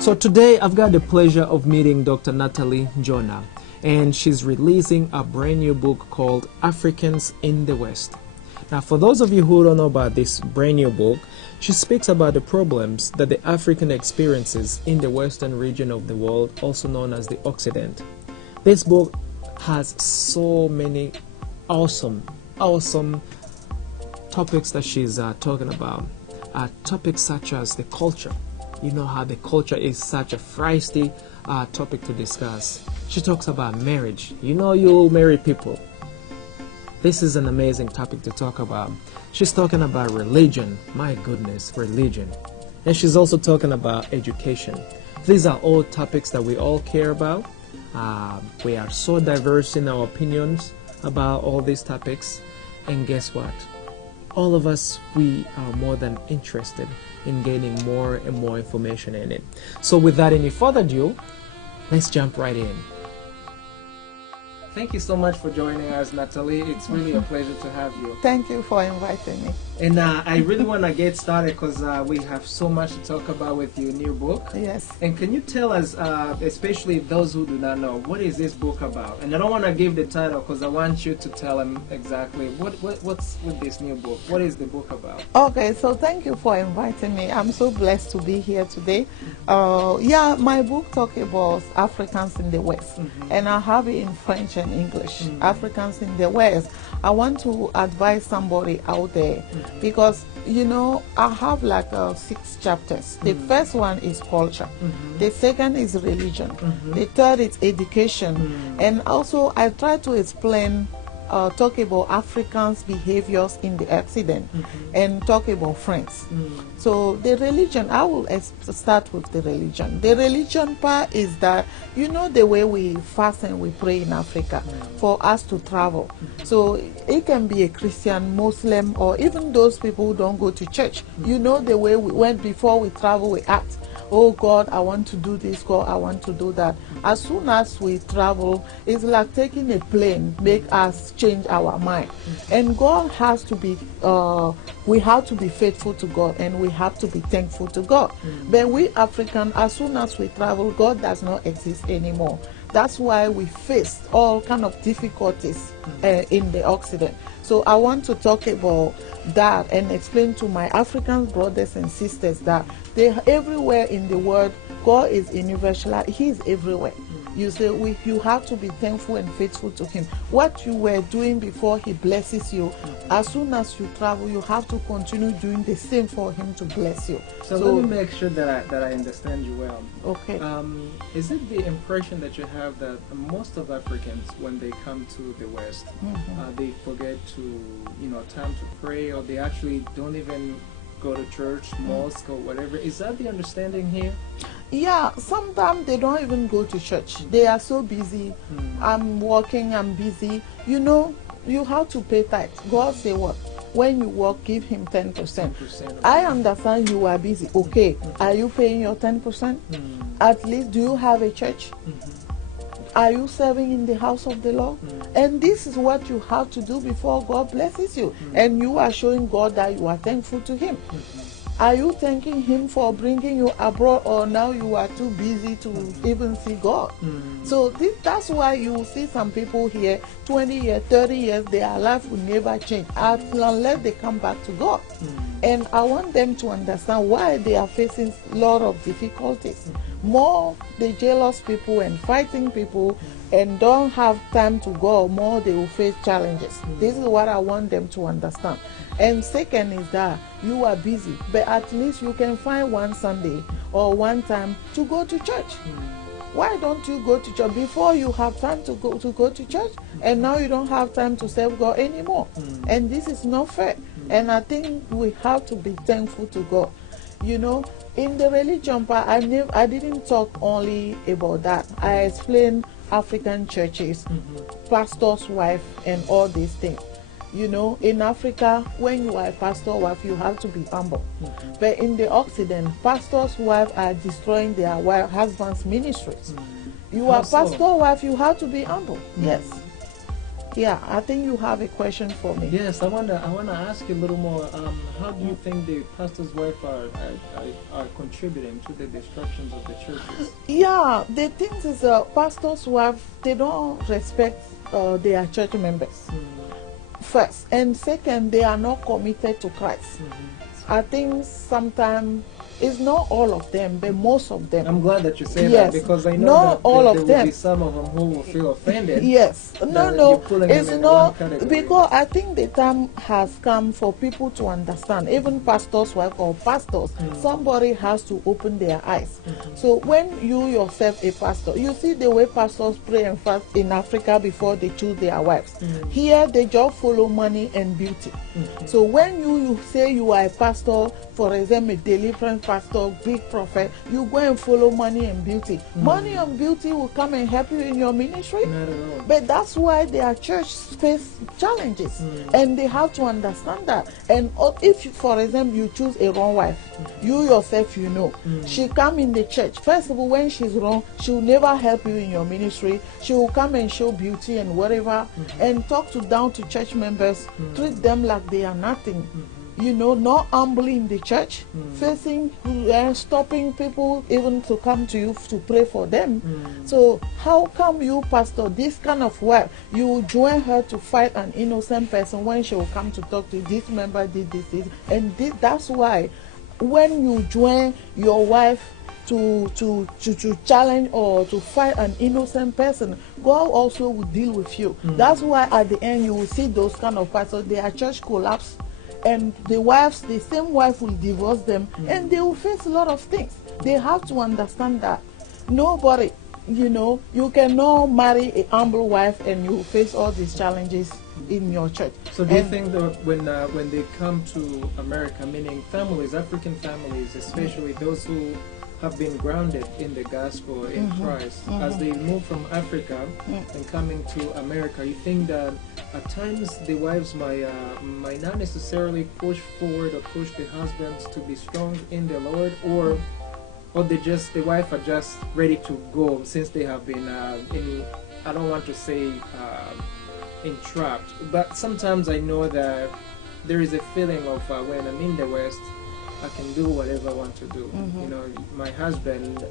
So today I've got the pleasure of meeting Dr. Nathalie Djonda, and she's releasing a brand new book called Africans in the West. Now, for those of you who don't know about this brand new book, she speaks about the problems that the African experiences in the western region of the world, also known as the Occident. This book has so many awesome topics that she's talking about. Topics such as the culture. You know how the culture is such a feisty topic to discuss. She talks about marriage. You know, you'll marry people. This is an amazing topic to talk about. She's talking about religion. My goodness, religion. And she's also talking about education. These are all topics that we all care about. We are so diverse in our opinions about all these topics. And guess what? All of us, we are more than interested in gaining more and more information in it. So without any further ado, let's jump right in. Thank you so much for joining us, Nathalie. It's really a pleasure to have you. Thank you for inviting me. And I really want to get started because we have so much to talk about with your new book. Yes. And can you tell us, especially those who do not know, what is this book about? And I don't want to give the title because I want you to tell them exactly what's with this new book. What is the book about? Okay, so thank you for inviting me. I'm so blessed to be here today. Yeah, my book talks about Africans in the West. And I have it in French and English. Africans in the West. I want to advise somebody out there because, you know, I have like 6 chapters. The first one is culture. The second is religion. The third is education. And also I try to explain, talk about Africans' behaviors in the Occident and talk about friends. So the religion, I will start with the religion. The religion part is that, you know, the way we fast and we pray in Africa for us to travel. So it can be a Christian, Muslim, or even those people who don't go to church. You know, the way we went before we travel, we act. Oh God, I want to do this, God, I want to do that. As soon as we travel, it's like taking a plane, make us change our mind. And God has to be, we have to be faithful to God and we have to be thankful to God. But we African, as soon as we travel, God does not exist anymore. That's why we face all kind of difficulties in the Occident. So I want to talk about that and explain to my African brothers and sisters that they everywhere in the world, God is universal. He is everywhere. You say you have to be thankful and faithful to Him. What you were doing before He blesses you, as soon as you travel, you have to continue doing the same for Him to bless you. So let me make sure that I understand you well. Okay. Is it the impression that you have that most of Africans, when they come to the West, they forget to, you know, time to pray, or they actually don't even go to church, mosque, or whatever? Is that the understanding here? Yeah, sometimes they don't even go to church. They are so busy. I'm working, I'm busy. You know, you have to pay tithe. God say what? When you work, give Him 10%. I understand you are busy. Okay, are you paying your 10%? At least, do you have a church? Are you serving in the house of the Lord? And this is what you have to do before God blesses you. And you are showing God that you are thankful to Him. Are you thanking Him for bringing you abroad, or now you are too busy to even see God? So that's why you will see some people here, 20 years, 30 years, their life will never change unless they come back to God. And I want them to understand why they are facing a lot of difficulties. More the jealous people and fighting people and don't have time to go, more they will face challenges. This is what I want them to understand. And second is that you are busy, but at least you can find one Sunday or one time to go to church. Why don't you go to church? Before you have time to go to church, and now you don't have time to serve God anymore. And this is not fair. And I think we have to be thankful to God. You know, in the religion part, I didn't talk only about that. I explained African churches, pastor's wife, and all these things. You know, in Africa, when you are a pastor's wife, you have to be humble. But in the Occident, pastors' wives are destroying their husbands' ministries. You are pastor's wife, you have to be humble. Yes. Yeah, I think you have a question for me. Yes, I want to ask you a little more. How do you think the pastor's wife are contributing to the destructions of the churches? Yeah, the thing is, pastor's wife, they don't respect their church members. First, and second, they are not committed to Christ. I think sometimes it's not all of them, but most of them. I'm glad that you say Yes, that, because I know not that all there of will them. be some of them who will feel offended. Yes, that no, you're pulling them it's in not, one category. because I think the time has come for people to understand, even pastor's wife or pastors, somebody has to open their eyes. So when you yourself a pastor, you see the way pastors pray and fast in Africa before they choose their wives. Here they just follow money and beauty. So when you say you are a pastor, for example, a deliverance pastor, big prophet, you go and follow money and beauty. Money and beauty will come and help you in your ministry. Not at all. But that's why their church face challenges, and they have to understand that. And if, for example, you choose a wrong wife, you yourself, you know, she come in the church. First of all, when she's wrong, she will never help you in your ministry. She will come and show beauty and whatever, and talk to down to church members, treat them like they are nothing. You know, not humbly in the church, facing, stopping people even to come to you to pray for them. So how come you, pastor, this kind of wife, you join her to fight an innocent person when she will come to talk to you? This member did this, and that's why when you join your wife to challenge or to fight an innocent person, God also will deal with you. That's why at the end you will see those kind of pastors, their church collapse, and the same wife will divorce them, and they will face a lot of things. They have to understand that nobody, you cannot marry a humble wife and you face all these challenges in your church. So do you think that when they come to America, meaning families, African families, especially those who have been grounded in the gospel in Christ, as they move from Africa and coming to America, you think that at times the wives might not necessarily push forward or push the husbands to be strong in the Lord, or the wife are just ready to go since they have been I don't want to say entrapped, but sometimes I know that there is a feeling of when I'm in the West, I can do whatever I want to do. My husband,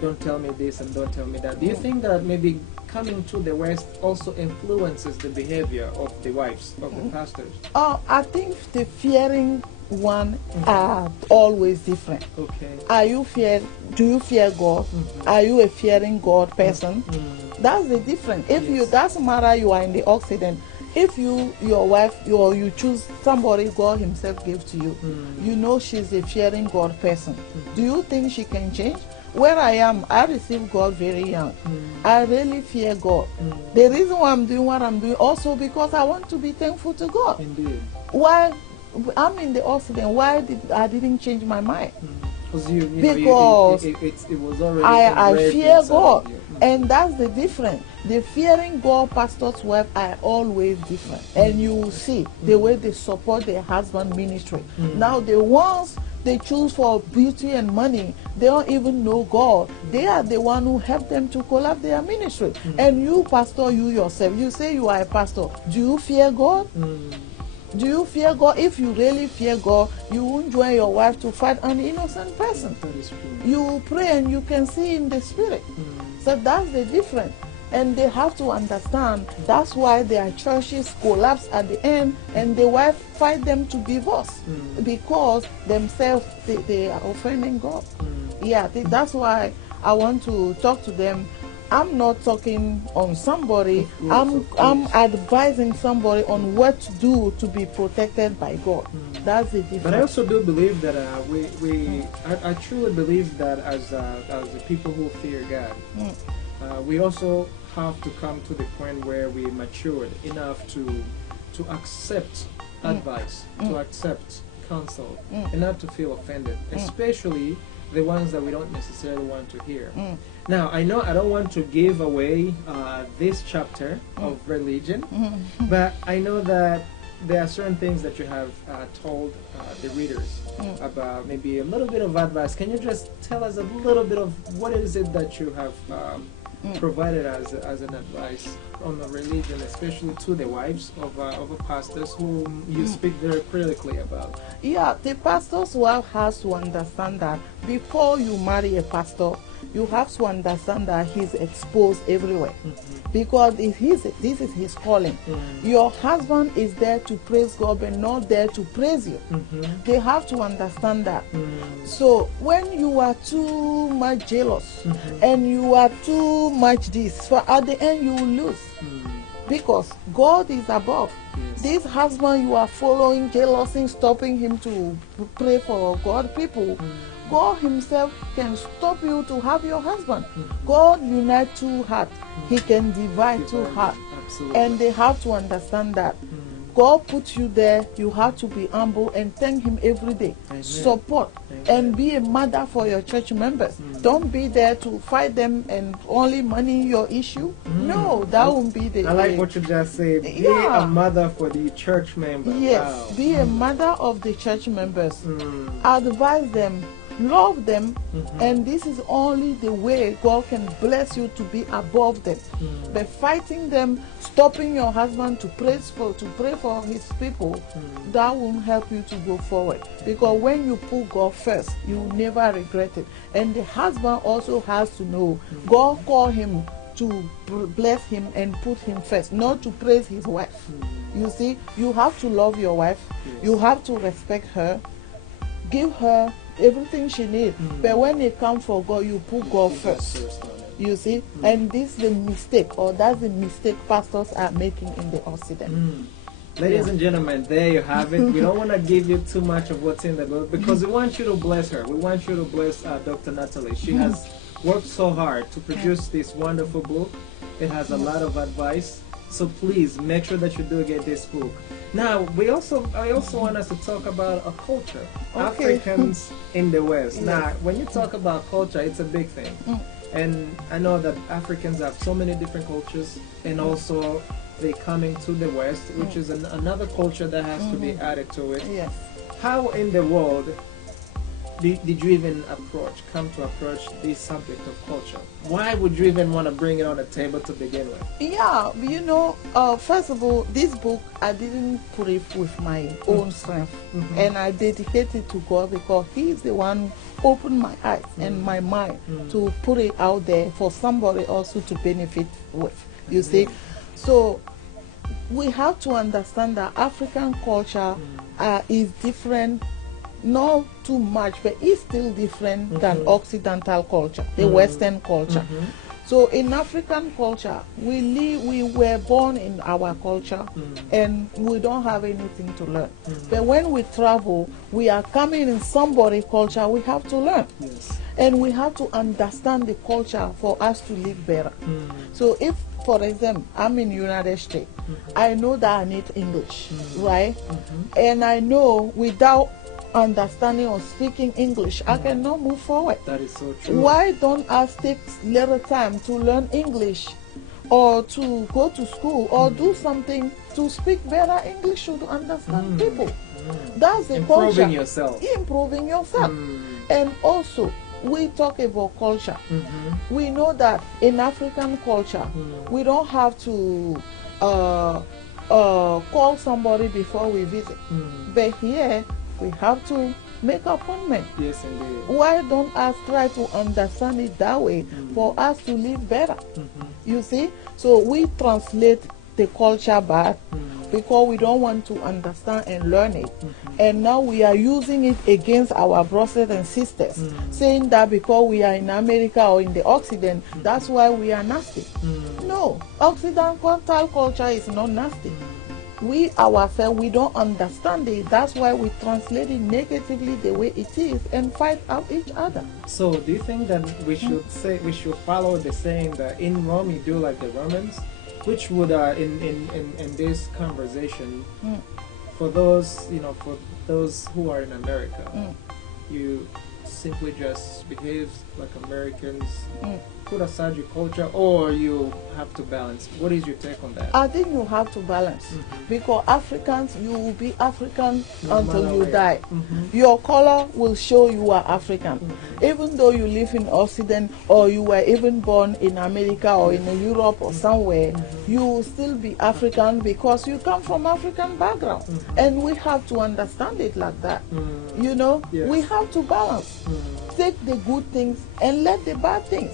don't tell me this and don't tell me that. Do you think that maybe coming to the West also influences the behavior of the wives, of the pastors? I think the fearing one are always different. Okay. Do you fear God? Are you a fearing God person? That's the difference. If you doesn't matter you are in the Occident, if your wife, you choose somebody God himself gave to you, you know she's a fearing God person. Do you think she can change? Where I am, I received God very young. I really fear God. The reason why I'm doing what I'm doing also because I want to be thankful to God. Indeed. Why I'm in the Occident, why I didn't change my mind? Because it was already I fear God. you. And that's the difference. The fearing God pastor's wife are always different. And you will see the way they support their husband ministry. Now the ones they choose for beauty and money, they don't even know God. They are the one who help them to collapse their ministry. And you, pastor, you yourself, you say you are a pastor. Do you fear God? Do you fear God? If you really fear God, you won't join your wife to fight an innocent person. That is true. You will pray and you can see in the spirit. So that's the difference. And they have to understand that's why their churches collapse at the end and the wife fight them to divorce because themselves they are offending God. Yeah, that's why I want to talk to them. I'm not talking on somebody. I'm advising somebody on what to do to be protected by God. That's the difference. But I also do believe that I truly believe that as the people who fear God, we also have to come to the point where we matured enough to accept advice, to accept counsel, and not to feel offended, especially the ones that we don't necessarily want to hear. Now, I know I don't want to give away this chapter of religion, but I know that there are certain things that you have told the readers about, maybe a little bit of advice. Can you just tell us a little bit of what is it that you have provided as an advice on the religion, especially to the wives of pastors whom you speak very critically about? Yeah, the pastor's wife has to understand that before you marry a pastor, you have to understand that he's exposed everywhere. Because this is his calling. Your husband is there to praise God, but not there to praise you. They have to understand that. So when you are too much jealous and you are too much this, for at the end you will lose. Because God is above. This husband you are following, jealousy, stopping him to pray for God people. God himself can stop you to have your husband. God unite two hearts. He can divide two hearts. And they have to understand that. God put you there. You have to be humble and thank him every day. Amen. Support. Amen. And be a mother for your church members. Don't be there to fight them and only money your issue. No, that won't be the... I like what you just said. Be a mother for the church members. Yes, wow. Be a mother of the church members. Advise them. Love them, and this is only the way God can bless you to be above them. By fighting them, stopping your husband to pray for his people, that won't help you to go forward. Because when you put God first, you will never regret it. And the husband also has to know God called him to bless him and put him first, not to praise his wife. You see, you have to love your wife. You have to respect her, give her everything she needs. But when it comes for God, you put God first. You see? And this is the mistake, or that's the mistake pastors are making in the Occident. Ladies and gentlemen, there you have it. We don't want to give you too much of what's in the book because we want you to bless her. We want you to bless Dr. Nathalie. She has worked so hard to produce this wonderful book. It has a lot of advice. So please make sure that you do get this book. Now, I also want us to talk about a culture. Africans in the West. Now, when you talk about culture, it's a big thing. And I know that Africans have so many different cultures, and also they coming to the West, which is another culture that has to be added to it. Yes. How in the world did you even come to approach this subject of culture? Why would you even want to bring it on the table to begin with? Yeah, you know, first of all, this book, I didn't put it with my own strength. And I dedicated it to God because He is the one who opened my eyes and my mind to put it out there for somebody also to benefit with. You see? So we have to understand that African culture is different. Not too much, but it's still different than Occidental culture, the Western culture. So in African culture, we were born in our culture and we don't have anything to learn. But when we travel, we are coming in somebody's culture, we have to learn. And we have to understand the culture for us to live better. So if, for example, I'm in the United States, I know that I need English, right? And I know without understanding or speaking English, I cannot move forward. That is so true. Why don't I take little time to learn English or to go to school or do something to speak better English to understand people? That's the culture. Improving yourself. And also, we talk about culture. We know that in African culture, we don't have to call somebody before we visit. But here, we have to make appointment. Yes, indeed. Why don't us try to understand it that way for us to live better? You see? So we translate the culture back because we don't want to understand and learn it. And now we are using it against our brothers and sisters, saying that because we are in America or in the Occident, that's why we are nasty. No, Occidental culture is not nasty. We ourselves, we don't understand it. That's why we translate it negatively the way it is and fight out each other. So do you think that we should we should follow the saying that in Rome you do like the Romans? Which would in this conversation, for those who are in America, you simply just behave like Americans, put aside your culture, or you have to balance? What is your take on that? I think you have to balance, because Africans, you will be African No until matter you where. die. Your color will show you are African. Even though you live in Occident, or you were even born in America or in Europe or somewhere, you will still be African because you come from African background. And we have to understand it like that. You know, Yes. we have to balance. Take the good things and let the bad things.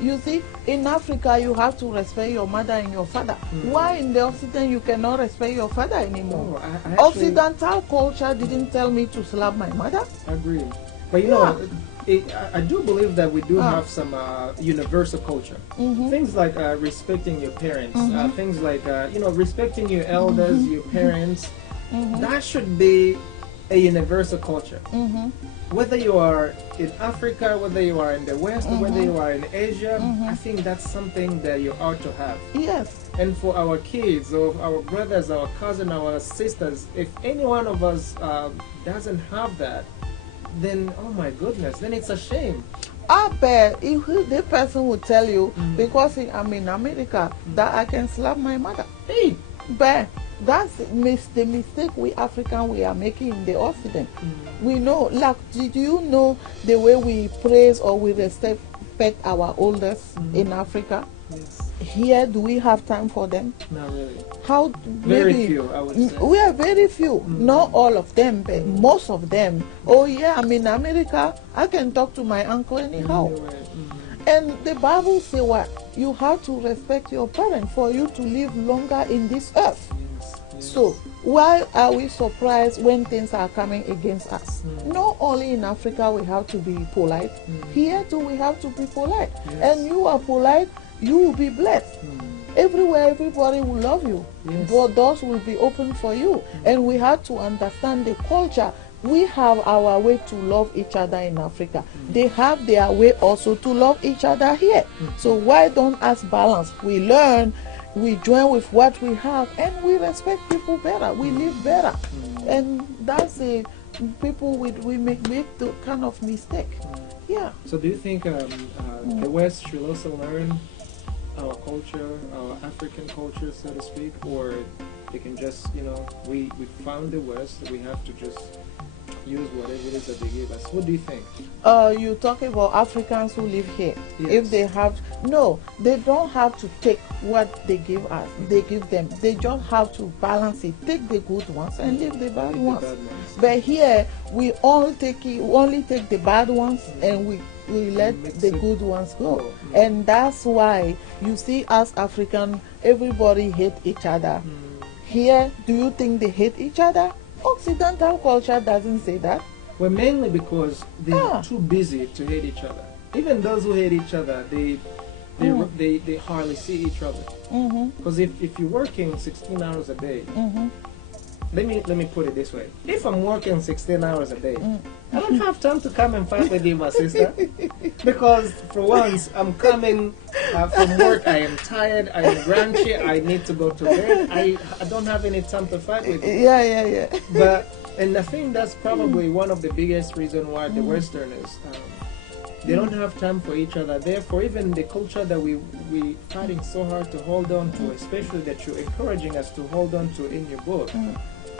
You see, in Africa, you have to respect your mother and your father. Why in the Occident you cannot respect your father anymore? Oh, I actually Occidental culture didn't tell me to slap my mother. agree. But you know, I do believe that we do have some universal culture. Things like respecting your parents, things like, respecting your elders, your parents. That should be a universal culture. Whether you are in Africa, whether you are in the West, whether you are in Asia, I think that's something that you ought to have. Yes. And for our kids, or our brothers, our cousins, our sisters, if any one of us doesn't have that, then oh my goodness, then it's a shame. I bet if the person would tell you, because I'm in America, that I can slap my mother. Hey, But that's the mistake we African we are making in the Occident. We know, like, did you know the way we praise or we respect our elders in Africa? yes, Here, do we have time for them? not really. How Very maybe few, I would say. we are very few, not all of them, but most of them. Oh yeah, I'm in America. I can talk to my uncle anyhow. Anyway, And the Bible say what? You have to respect your parents for you to live longer in this earth. yes. So why are we surprised when things are coming against us? Not only in Africa we have to be polite. Here too we have to be polite. And you are polite, you will be blessed. Everywhere, everybody will love you. Yes. Doors will be open for you. And we have to understand the culture. We have our way to love each other in Africa. They have their way also to love each other here. So why don't us balance? We learn, we join with what we have, and we respect people better. We live better. And that's a people we make the kind of mistake. Yeah. So do you think the West should also learn our culture, our African culture, so to speak, or they can just, we found the West, we have to just use whatever it is that they give us? What do you think? You talk about Africans who live here. Yes. If they have, no, they don't have to take what they give us. They give them. They just have to balance it. Take the good ones and leave the bad Leave the ones. bad ones. But here we only take the bad ones and we let Mix the it. good ones go. Oh, And that's why you see us African, everybody hate each other. Here, do you think they hate each other? Occidental culture doesn't say that. Well, mainly because they're Ah. too busy to hate each other. Even those who hate each other, they hardly see each other. Because if you're working 16 hours a day, let me put it this way: if I'm working 16 hours a day, I don't have time to come and fight with you, my sister, because for once I'm coming from work. I am tired. I am grumpy. I need to go to bed. I don't have any time to fight with you. Yeah. And I think that's probably one of the biggest reasons why the Westerners they don't have time for each other. Therefore, even the culture that we fighting so hard to hold on to, especially that you're encouraging us to hold on to in your book,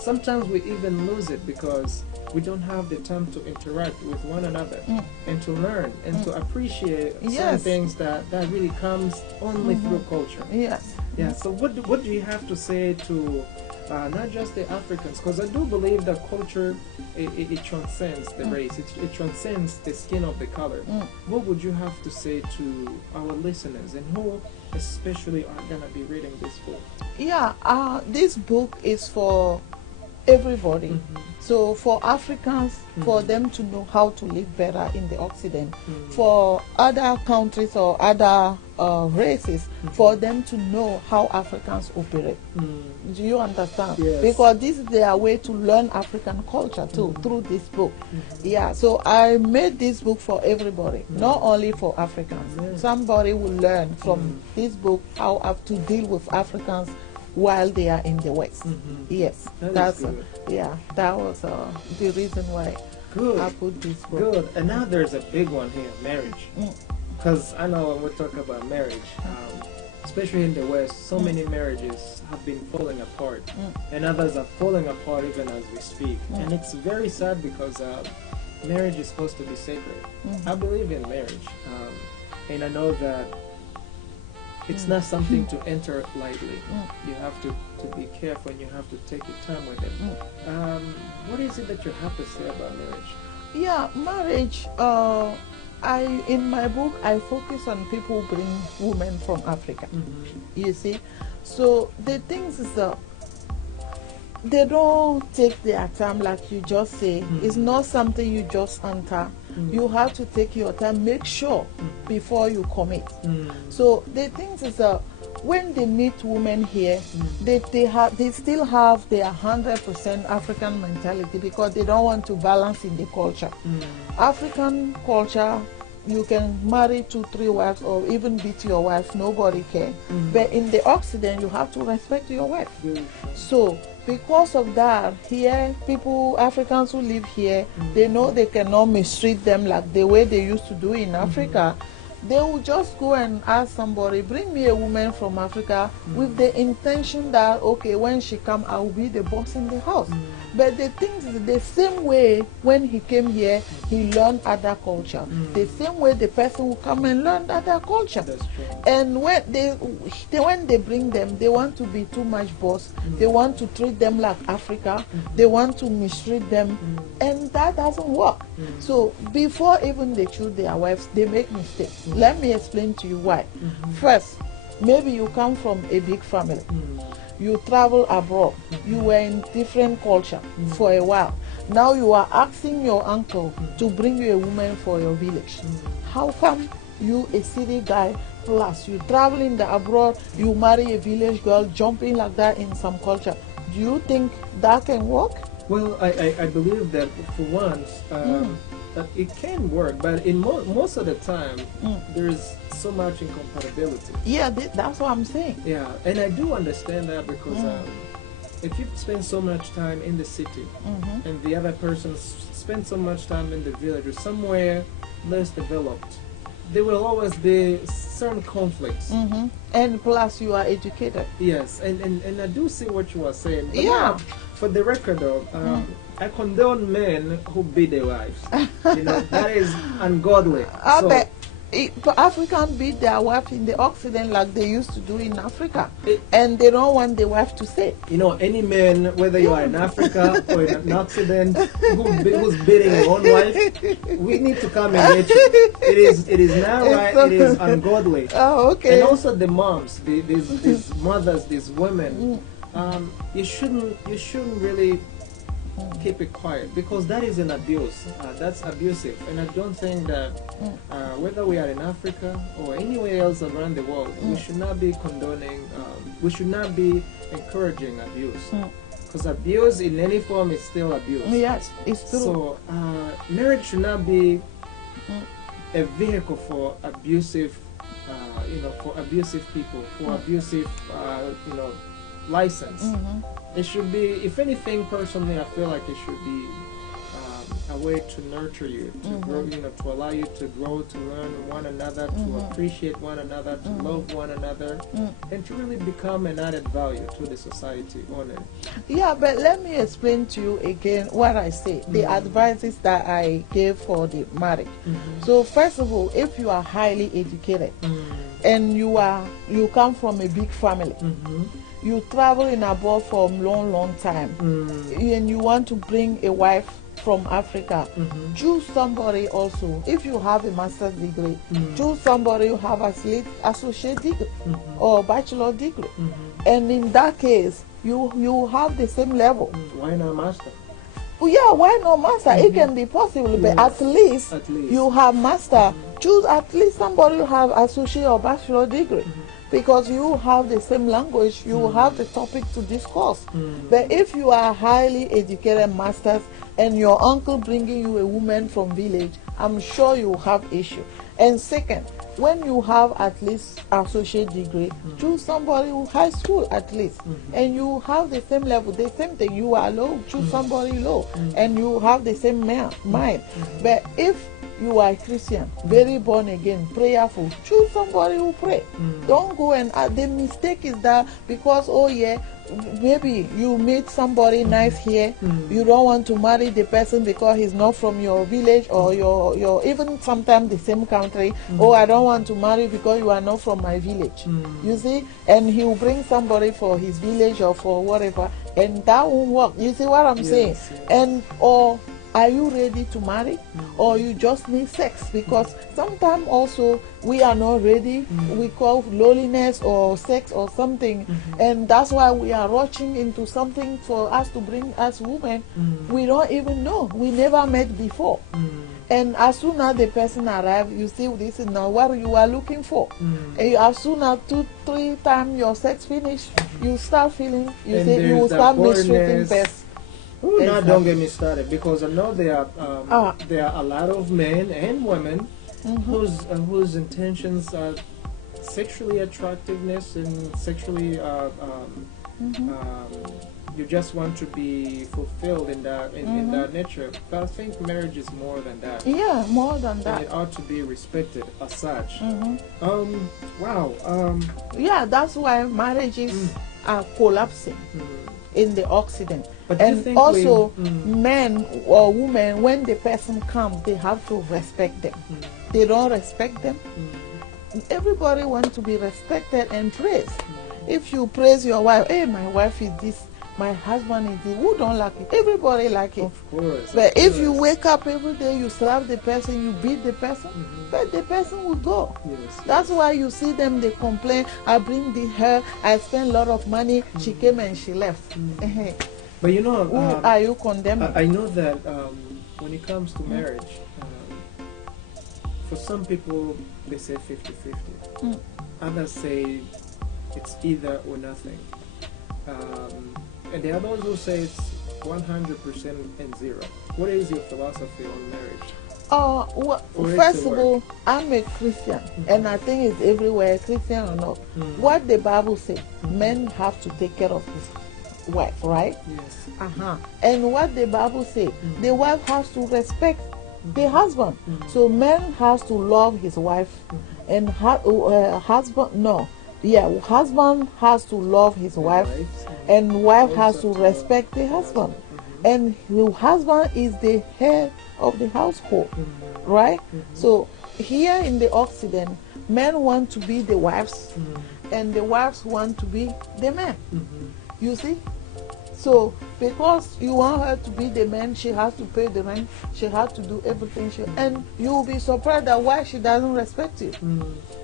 sometimes we even lose it because we don't have the time to interact with one another and to learn and to appreciate some Yes. things that really comes only through culture. Yes. Yeah. So what do you have to say to not just the Africans? Because I do believe that culture it transcends the race. It transcends the skin of the color. What would you have to say to our listeners and who especially are gonna be reading this book? Yeah. This book is for everybody. So for Africans, for them to know how to live better in the Occident. For other countries or other races, for them to know how Africans operate. Do you understand? Yes. Because this is their way to learn African culture too, through this book. Yeah, so I made this book for everybody, not only for Africans. Yes. Somebody will learn from this book how to deal with Africans while they are in the West. Yes, That is that's good. yeah, that was the reason why Good. I put this book. Good. And now there's a big one here, marriage. Because I know when we talk about marriage, especially in the West, so many marriages have been falling apart, and others are falling apart even as we speak. And it's very sad because marriage is supposed to be sacred. I believe in marriage, and I know that it's not something to enter lightly. You have to be careful, and you have to take your time with it. What is it that you have to say about marriage? Yeah, marriage. In my book, I focus on people who bring women from Africa. You see, so the things is that they don't take their time, like you just say. It's not something you just enter. You have to take your time, make sure before you commit. So the things is that when they meet women here, they still have their 100% African mentality because they don't want to balance in the culture. African culture, you can marry 2-3 wives or even beat your wife, nobody cares. But in the Occident, you have to respect your wife. So because of that, here, Africans who live here, they know they cannot mistreat them like the way they used to do in Africa. They will just go and ask somebody, bring me a woman from Africa, with the intention that, okay, when she come, I will be the boss in the house. But the things is the same way when he came here, he learned other culture. The same way the person will come and learn other culture. And when they bring them, they want to be too much boss. They want to treat them like Africa. They want to mistreat them. And that doesn't work. So before even they choose their wives, they make mistakes. Let me explain to you why. First, maybe you come from a big family. You travel abroad. You were in different culture for a while. Now you are asking your uncle to bring you a woman for your village. How come you, a city guy, plus you travel in the abroad, you marry a village girl, jumping like that in some culture? Do you think that can work? Well, I believe that for once, that it can work, but in most of the time, there's so much incompatibility. Yeah, that's what I'm saying. Yeah, and I do understand that because if you spend so much time in the city and the other person spends so much time in the village or somewhere less developed, there will always be certain conflicts. And plus you are educated. Yes, and I do see what you are saying. But Yeah. For the record though, I condone men who beat their wives. That is ungodly. But Africans beat their wife in the Occident like they used to do in Africa. And they don't want the wife to say. Any man, whether you are in Africa or in an Occident, who's beating your own wife, we need to come and get you. It is not right, it is ungodly. Oh, okay. And also the moms, these mothers, these women, you shouldn't really keep it quiet because that is an abuse. That's abusive, and I don't think that whether we are in Africa or anywhere else around the world, we should not be condoning. We should not be encouraging abuse because abuse in any form is still abuse. Yes, it's true. So marriage should not be a vehicle for abusive, for abusive people, for abusive, license. It should be, if anything, personally, I feel like it should be a way to nurture you, to grow, to allow you to grow, to learn one another, to appreciate one another, to love one another, and to really become an added value to the society on it. Yeah, but let me explain to you again what I say, the advices that I gave for the marriage. So first of all, if you are highly educated and you come from a big family, you travel in abroad for a long time, and you want to bring a wife from Africa, choose somebody also. If you have a master's degree, choose somebody who have associate degree or bachelor degree. And in that case, you have the same level. Why not master? Yeah, why not master? It can be possible, but at least you have master. Choose at least somebody who have associate or bachelor degree. Because you have the same language, you have the topic to discuss. But if you are highly educated masters and your uncle bringing you a woman from village, I'm sure you have issue. And second, when you have at least associate degree, choose somebody who high school at least, and you have the same level, the same thing. You are low, choose somebody low, and you have the same mind. But if you are a Christian, very born again, prayerful, choose somebody who pray. Don't go and the mistake is that because, oh yeah, maybe you meet somebody nice here, you don't want to marry the person because he's not from your village or your even sometimes the same country. Oh, I don't want to marry because you are not from my village. You see, and he will bring somebody for his village or for whatever, and that won't work. You see what I'm saying? Yes. And or are you ready to marry, or you just need sex? Because sometimes also we are not ready. We call loneliness or sex or something, and that's why we are rushing into something for us to bring us women. We don't even know. We never met before. And as soon as the person arrives, you see, this is not what you are looking for. And as soon as 2-3 times your sex finish, you start feeling, you will start mistreating person. Ooh, now don't get me started, because I know there are a lot of men and women whose intentions are sexually attractiveness and sexually you just want to be fulfilled in that that nature. But I think marriage is more than that. Yeah, more than that. And it ought to be respected as such. Wow. Yeah, that's why marriages are collapsing in the Occident. But and also, men or women, when the person comes, they have to respect them. They don't respect them. Everybody wants to be respected and praised. If you praise your wife, hey, my wife is this, my husband is this, who don't like it? Everybody like it. Of course. But if you wake up every day, you slap the person, you beat the person, but the person will go. Yes, That's why you see them, they complain, I bring her, I spend a lot of money, she came and she left. But you know, who are you condemning? I know that when it comes to marriage, for some people they say 50-50. Others say it's either or nothing. And there are those who say it's 100% and zero. What is your philosophy on marriage? Well, first of all, I'm a Christian, and I think it's everywhere, Christian or not. What the Bible says, men have to take care of his wife, right? Yes. And what the Bible says, the wife has to respect the husband. So man has to love his wife, and husband has to love his wife, and wife has to respect the husband. And the husband is the head of the household, right? So here in the Occident, men want to be the wives, and the wives want to be the men. You see? So because you want her to be the man, she has to pay the rent, she has to do everything, and you will be surprised at why she doesn't respect you.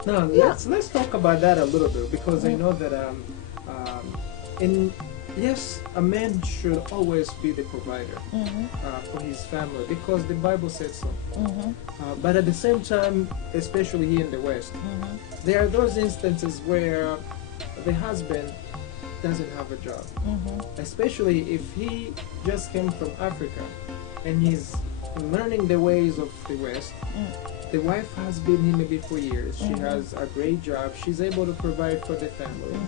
Now let's talk about that a little bit, because I know that yes, a man should always be the provider for his family, because the Bible says so. But at the same time, especially here in the West, there are those instances where the husband doesn't have a job, especially if he just came from Africa and he's learning the ways of the West. The wife has been here maybe for years. She has a great job. She's able to provide for the family.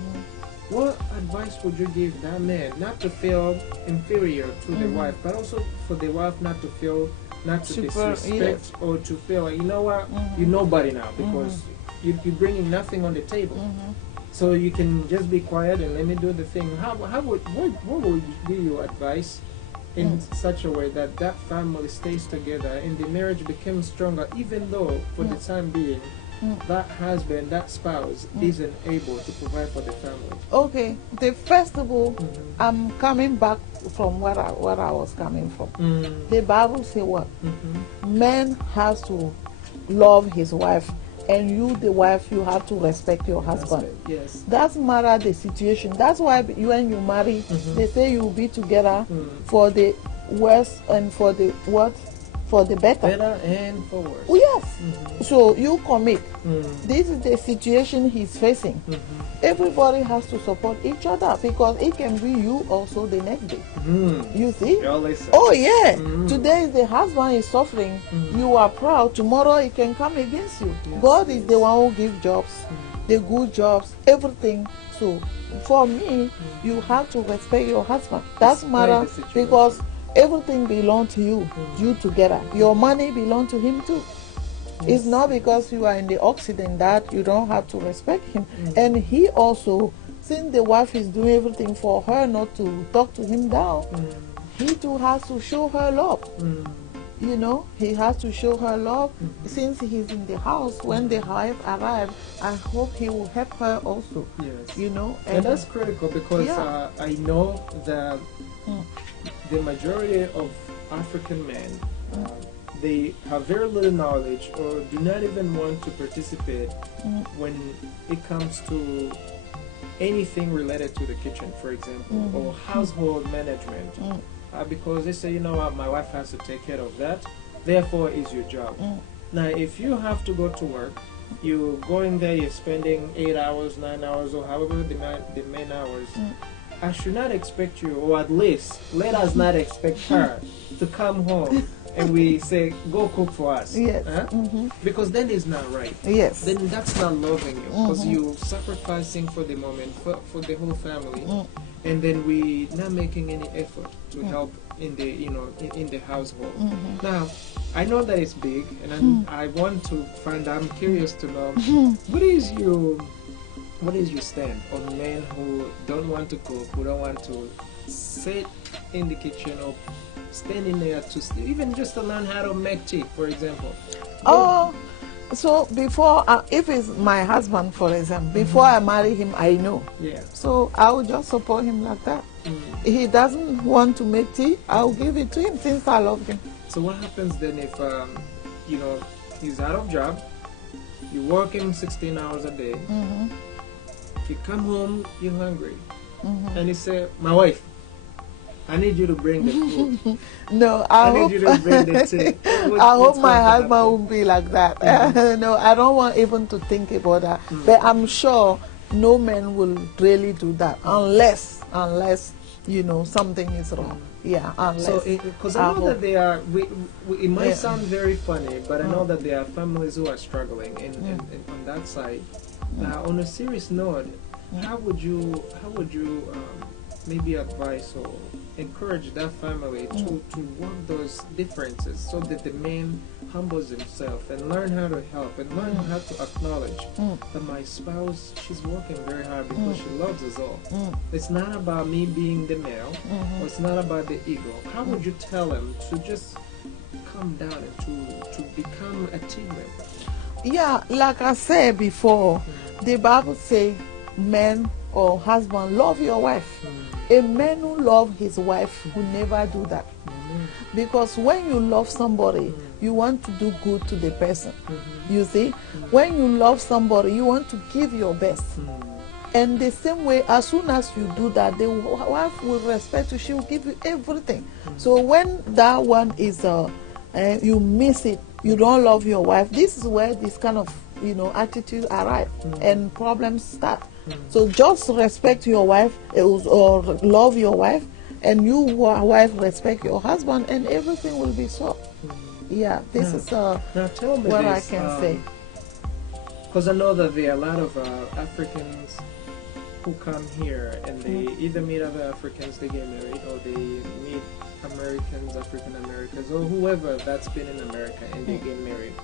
What advice would you give that man not to feel inferior to the wife, but also for the wife not to feel, not to disrespect or to feel like, you know what, you're nobody now, because you're bringing nothing on the table. So you can just be quiet and let me do the thing. What would be your advice in such a way that that family stays together and the marriage becomes stronger, even though for the time being that husband, that spouse isn't able to provide for the family? Okay, the first of all, I'm coming back from where I was coming from. The Bible says what? Man has to love his wife, and you, the wife, you have to respect your husband. Yes. Doesn't matter the situation. That's why when you marry, they say you'll be together for the worse and for the what? for the better. Better and for worse. Oh, yes. So you commit. This is the situation he's facing. Everybody has to support each other, because it can be you also the next day. You see? Oh yeah. Today the husband is suffering. You are proud. Tomorrow it can come against you. Yes, God is the one who gives jobs, the good jobs, everything. So for me, you have to respect your husband. That's matter, because everything belongs to you. You together. Your money belongs to him too. It's not because you are in the Occident that you don't have to respect him. And he also, since the wife is doing everything for her not to talk to him down, he too has to show her love. You know, he has to show her love. Since he's in the house, when the wife arrives, I hope he will help her also. Yes. You know, and that's critical, because I know that the majority of African men, they have very little knowledge, or do not even want to participate when it comes to anything related to the kitchen, for example, or household management. Because they say, you know what, my wife has to take care of that, therefore it's your job. Now, if you have to go to work, you go in there, you're spending 8 hours, 9 hours, or however the main hours, I should not expect you, or at least let us not expect her to come home and we say, go cook for us. Yes. Because then it's not right. Yes. Then that's not loving you, because you're sacrificing for the moment, for the whole family. And then we not making any effort to help in the in the household. Now, I know that it's big, and I want to find. I'm curious to know what is your stand on men who don't want to cook, who don't want to sit in the kitchen or stand in there to even just to learn how to make tea, for example. Oh. So before, if it's my husband, for example, before I marry him, I know. Yeah. So I will just support him like that. He doesn't want to make tea, I'll give it to him since I love him. So what happens then if he's out of job, you're working 16 hours a day, you come home, you're hungry, and you say, my wife, I need you to bring the food. No, I need you to bring the tea. I hope my husband won't be like that. No, I don't want even to think about that. But I'm sure no man will really do that unless something is wrong. Yeah, unless. So, because I know that there are, it might sound very funny, but I know that there are families who are struggling, and on that side. On a serious note, how would you maybe advise or encourage that family to work those differences, so that the man humbles himself and learn how to help and learn how to acknowledge that my spouse, she's working very hard because she loves us all. It's not about me being the male, or it's not about the ego. How would you tell him to just calm down and to become a team member? Yeah, like I said before, the Bible says, men or husband, love your wife. A man who loves his wife will never do that. Because when you love somebody, you want to do good to the person. You see, when you love somebody, you want to give your best. And the same way, as soon as you do that, the wife will respect you. She will give you everything. So when that one is, you miss it, you don't love your wife, this is where this kind of attitude arrive and problems start. So just respect your wife, or love your wife, and you wife respect your husband, and everything will be solved. Yeah, this is now tell me what this, I can say. Because I know that there are a lot of Africans who come here and they either meet other Africans, they get married, or they meet Americans, African Americans, or whoever that's been in America, and they get married.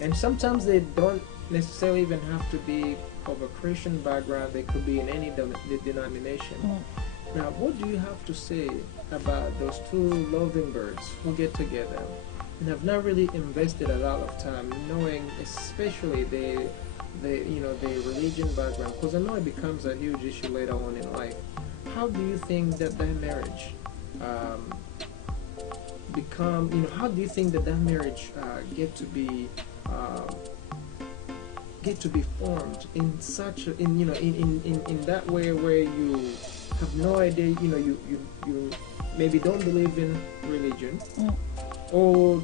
And sometimes they don't necessarily even have to be of a Christian background. They could be in any denomination. Now, what do you have to say about those two loving birds who get together and have not really invested a lot of time knowing, especially the religion background? Because I know it becomes a huge issue later on in life. How do you think that marriage how do you think that marriage get to be formed in such in that way where you have no idea, you maybe don't believe in religion, or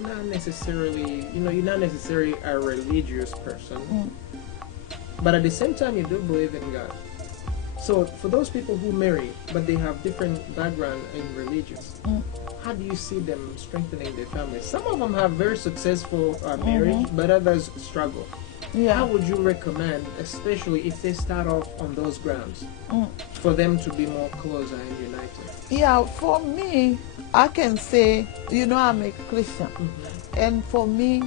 not necessarily, you're not necessarily a religious person, but at the same time, you do believe in God. So for those people who marry, but they have different background in religions, how do you see them strengthening their family? Some of them have very successful marriage, but others struggle. Yeah. How would you recommend, especially if they start off on those grounds, for them to be more closer and united? Yeah, for me, I can say, I'm a Christian. And for me,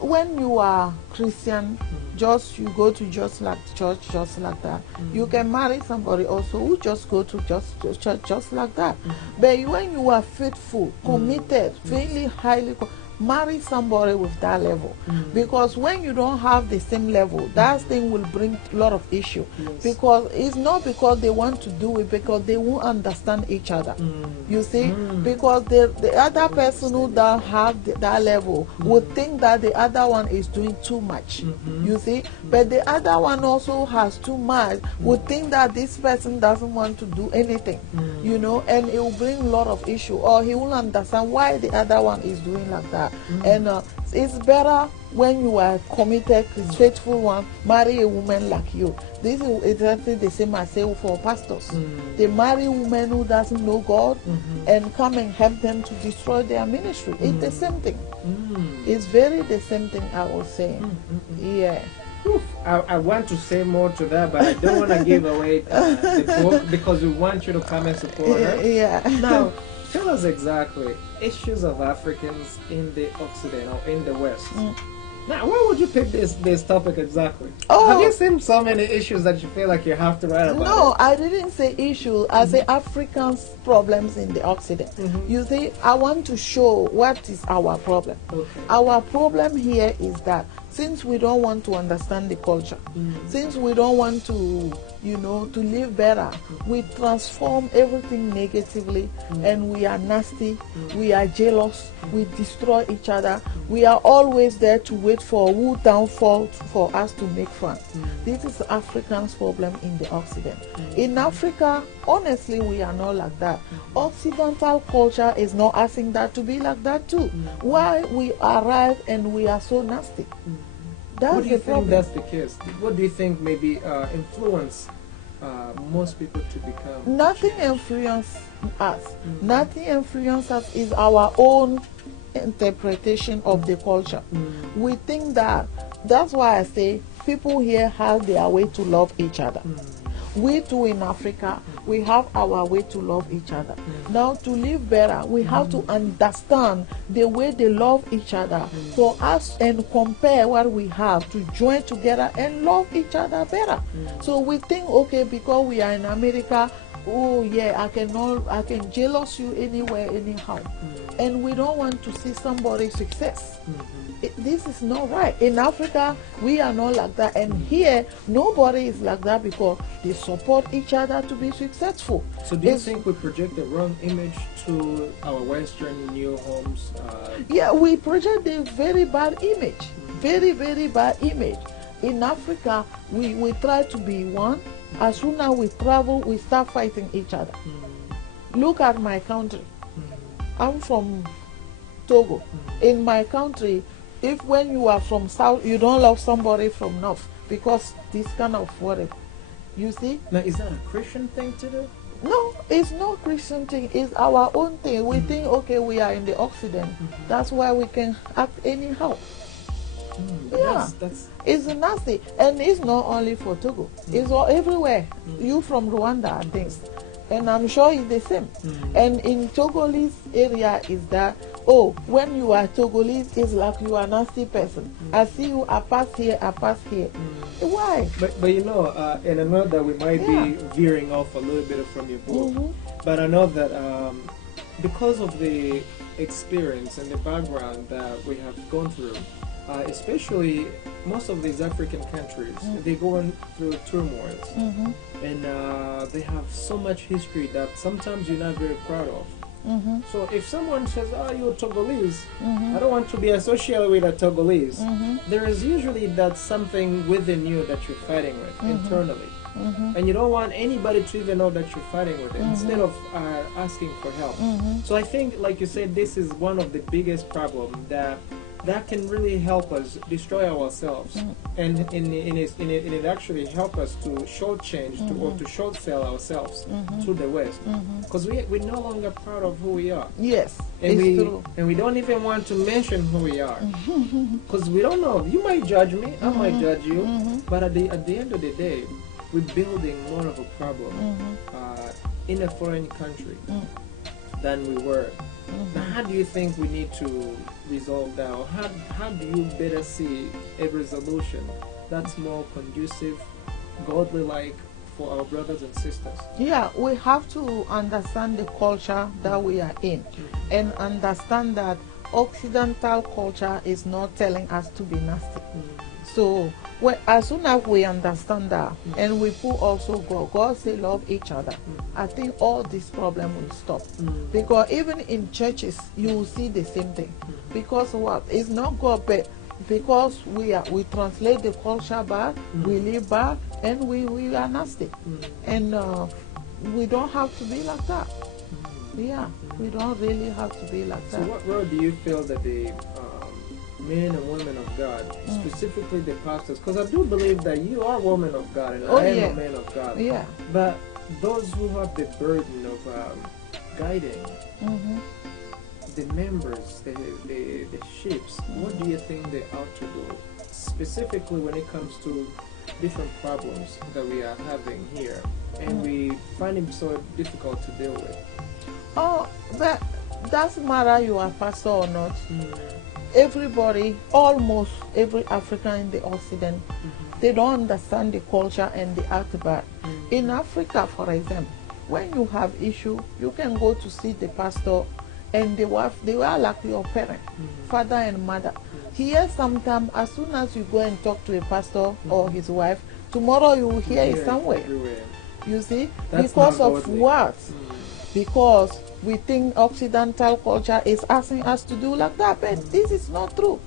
when you are Christian, you go to just like church, just like that. You can marry somebody also who just go to church, just like that. But when you are faithful, committed, really highly marry somebody with that level, because when you don't have the same level, that thing will bring a lot of issue. Because it's not because they want to do it, because they won't understand each other. You see, because the other person who don't have that level would think that the other one is doing too much. You see, but the other one also has too much, would think that this person doesn't want to do anything, and it will bring a lot of issue, or he will understand why the other one is doing like that. And it's better when you are committed, faithful one, marry a woman like you. This is exactly the same I say for pastors. They marry women who doesn't know God and come and help them to destroy their ministry. It's the same thing. It's very the same thing I was saying. Yeah. I want to say more to that, but I don't want to give away the book, because we want you to come and support her. Yeah. Now, tell us exactly issues of Africans in the Occident or in the West. Now, why would you pick this topic exactly? Have you seen so many issues that you feel like you have to write about? No, I didn't say issue. I say Africans' problems in the Occident. You see, I want to show what is our problem. Our problem here is that since we don't want to understand the culture, since we don't want to, to live better, we transform everything negatively, and we are nasty, we are jealous, we destroy each other, we are always there to wait for who downfall for us to make fun. This is Africans' problem in the Occident. In Africa, honestly, we are not like that. Occidental culture is not asking that to be like that too. Why we arrive and we are so nasty? That's what do you the think problem. that's the case? What do you think maybe influence most people to become? Nothing influences us. Nothing influences us is our own interpretation of the culture. We think that's why I say people here have their way to love each other. We too in Africa, we have our way to love each other. Now to live better, we have to understand the way they love each other for us, and compare what we have to join together and love each other better. So we think, okay, because we are in America, oh yeah, I can jealous you anywhere, anyhow. And we don't want to see somebody's success. This is not right. In Africa, we are not like that. And here, nobody is like that, because they support each other to be successful. So do you think we project the wrong image to our Western new homes? Yeah, we project a very bad image. Very, very bad image. In Africa, we try to be one. As soon as we travel, we start fighting each other. Look at my country. I'm from Togo. In my country, if when you are from south, you don't love somebody from north, because this kind of whatever. You see? Now, is that a Christian thing to do? No, it's not Christian thing. It's our own thing. We think, okay, we are in the Occident. That's why we can act anyhow. Yeah, it's nasty, and it's not only for Togo. It's all everywhere. You from Rwanda and things, and I'm sure it's the same. And in Togolese area is that, oh, when you are Togolese, it's like you are a nasty person. I see you, I pass here, I pass here. Why? But and I know that we might be veering off a little bit from your book, but I know that because of the experience and the background that we have gone through, especially most of these African countries, they're going through turmoils, and they have so much history that sometimes you're not very proud of. So if someone says, "Oh, you're Togolese," I don't want to be associated with a Togolese. There is usually that something within you that you're fighting with internally. and you don't want anybody to even know that you're fighting with it, instead of asking for help. So I think, like you said, this is one of the biggest problems that can really help us destroy ourselves, and it actually help us to shortchange or to short sell ourselves to the West, because we're no longer proud of who we are. Yes, And it's true. and we don't even want to mention who we are, because we don't know. You might judge me, I might judge you, but at the end of the day, we're building more of a problem in a foreign country than we were. Now, how do you think we need to resolve that? Or how do you better see a resolution that's more conducive, godly-like for our brothers and sisters? Yeah, we have to understand the culture that we are in, and understand that Occidental culture is not telling us to be nasty. So as soon as we understand that, and we put also God say love each other, I think all this problem will stop. Because even in churches, you will see the same thing. Because what? It's not God, but because we translate the culture back, we live back, and we are nasty. And we don't have to be like that. Yeah, we don't really have to be like that. So what role do you feel that the men and women of God, specifically the pastors, because I do believe that you are women of God and I am a man of God, but those who have the burden of guiding the members, the sheep, what do you think they ought to do, specifically when it comes to different problems that we are having here and we find it so difficult to deal with? Oh, but doesn't matter you are pastor or not. Everybody, almost every African in the Occident, they don't understand the culture and they act bad. In Africa, for example, when you have issue, you can go to see the pastor, and they were like your parent, father and mother. Here, sometimes, as soon as you go and talk to a pastor or his wife, tomorrow you will hear it somewhere. Everywhere. You see, That's because not of godly. what? Because we think Occidental culture is asking us to do like that, but this is not true.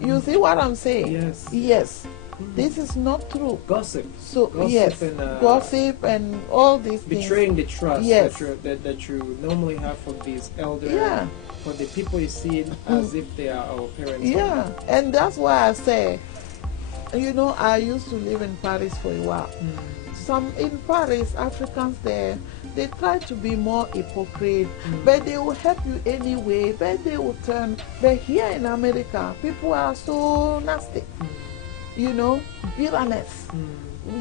You see what I'm saying? Yes. Yes. This is not true. Gossip. So Gossip and, and, gossip and all these betraying things. the trust that you normally have for these elders, for the people you see as if they are our parents. Yeah, and that's why I say, I used to live in Paris for a while. Some in Paris, Africans there, they try to be more hypocrite, but they will help you anyway, but they will turn. But here in America, people are so nasty. Bitterness.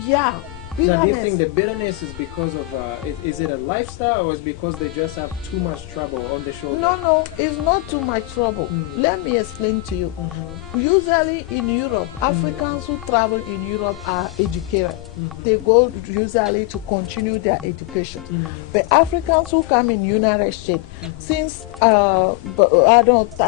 Yeah, bitterness. Now, do you think the bitterness is because of, is it a lifestyle, or is it because they just have too much trouble on the shoulder? No, it's not too much trouble. Let me explain to you. Usually in Europe, Africans who travel in Europe are educated. They go usually to continue their education. But Africans who come in United States, since, I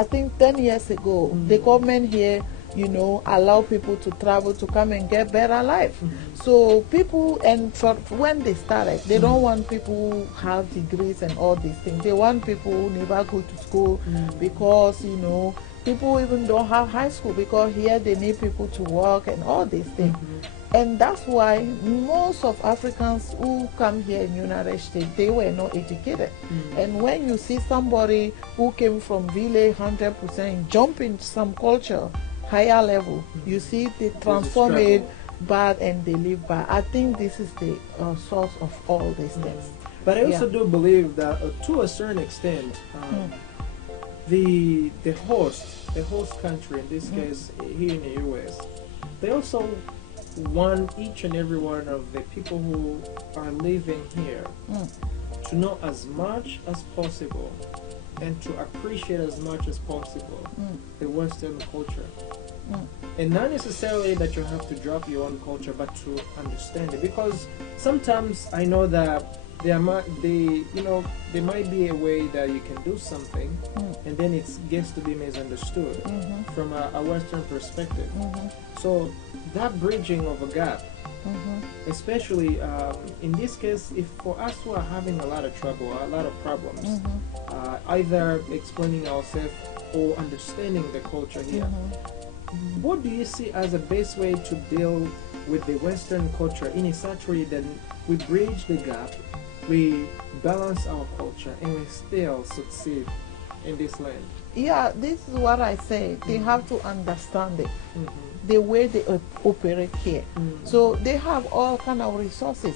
think 10 years ago, the government here allow people to travel to come and get better life. So people, and when they started, they don't want people who have degrees and all these things. They want people who never go to school because, people even don't have high school, because here they need people to work and all these things. And that's why most of Africans who come here in the United States, they were not educated. And when you see somebody who came from village 100%, jump into some culture, higher level, you see they transform it bad and they live bad. I think this is the source of all these things. But I also do believe that to a certain extent, the host country, in this case here in the US, they also want each and every one of the people who are living here to know as much as possible and to appreciate as much as possible the Western culture. And not necessarily that you have to drop your own culture, but to understand it. Because sometimes I know that there might be a way that you can do something, and then it gets to be misunderstood from a Western perspective. So that bridging of a gap, especially in this case, if for us who are having a lot of trouble, a lot of problems, either explaining ourselves or understanding the culture here, what do you see as the best way to deal with the Western culture in a such way that we bridge the gap, we balance our culture, and we still succeed in this land? Yeah, this is what I say. They have to understand it, the way they operate here. So they have all kind of resources.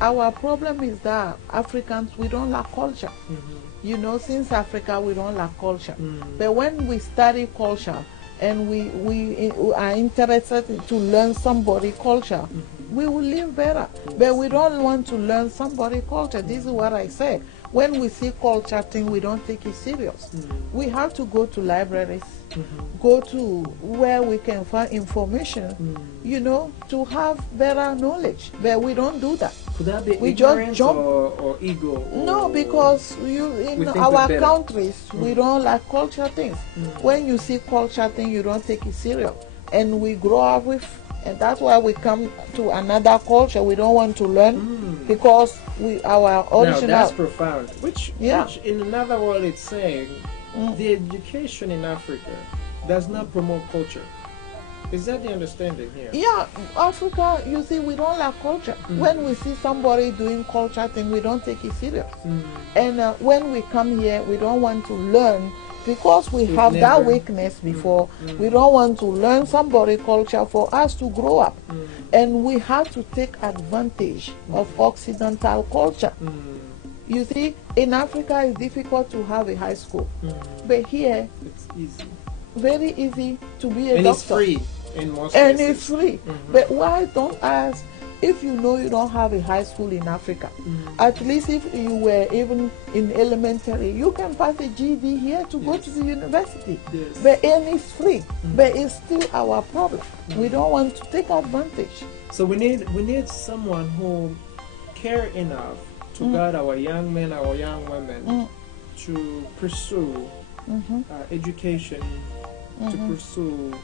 Our problem is that Africans, we don't lack culture. You know, since Africa, we don't lack culture. But when we study culture and we are interested to learn somebody's culture, we will live better. But we don't want to learn somebody's culture. This is what I say. When we see culture thing, we don't take it serious. We have to go to libraries, go to where we can find information, you know, to have better knowledge. But we don't do that. Could that be We ignorance just jump. or ego? No, because in think our we're better. countries, we don't like culture things. When you see culture thing, you don't take it serious. And we grow up with, and that's why we come to another culture. We don't want to learn because our original. Now that's profound. Which Yeah. in another word, it's saying the education in Africa does not promote culture. Is that the understanding here? Yeah, Africa, you see, we don't like culture. When we see somebody doing culture thing, we don't take it serious. And when we come here, we don't want to learn because we have that never- weakness before. We don't want to learn somebody culture for us to grow up. And we have to take advantage of Occidental culture. You see, in Africa, it's difficult to have a high school. But here, It's easy. very easy to be a And doctor. it's free in most And cases. it's free. But why don't ask if you know you don't have a high school in Africa? At least if you were even in elementary, you can pass a GED here to go to the university. Yes. But and it's free. But it's still our problem. We don't want to take advantage. So we need someone who care enough to guide our young men, our young women to pursue education, to pursue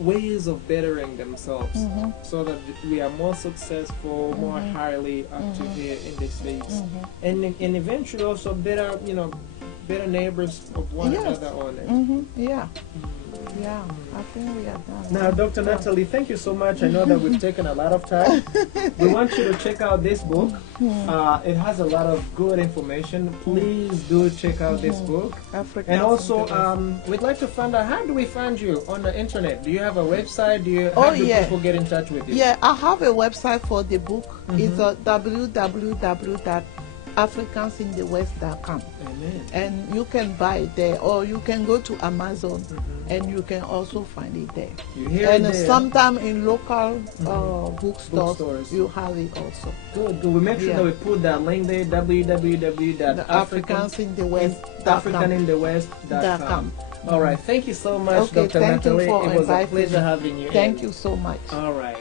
ways of bettering themselves, so that we are more successful, more highly up to here in the States, and eventually also better, better neighbors of one Yes. another on it. Yeah. Yeah. I think we are done. Now, Dr. Nathalie, thank you so much. I know that we've taken a lot of time. We want you to check out this book. It has a lot of good information. Please do check out this book. Africa. And also, we'd like to find out, how do we find you on the internet? Do you have a website? Oh, How do yeah. people get in touch with you? Yeah, I have a website for the book. It's www.africansinthewest.com. Amen. And you can buy it there, or you can go to Amazon and you can also find it there. You hear And it there. sometime in local bookstores, Bookstores. you have it also. Good. We make sure Yeah. that we put that link there, AfricansInTheWest.com. AfricanInTheWest.com. All right. Thank you so much, Okay, Dr. thank you Nathalie. for It was a inviting pleasure me. having you. Thank in. you so much. All right.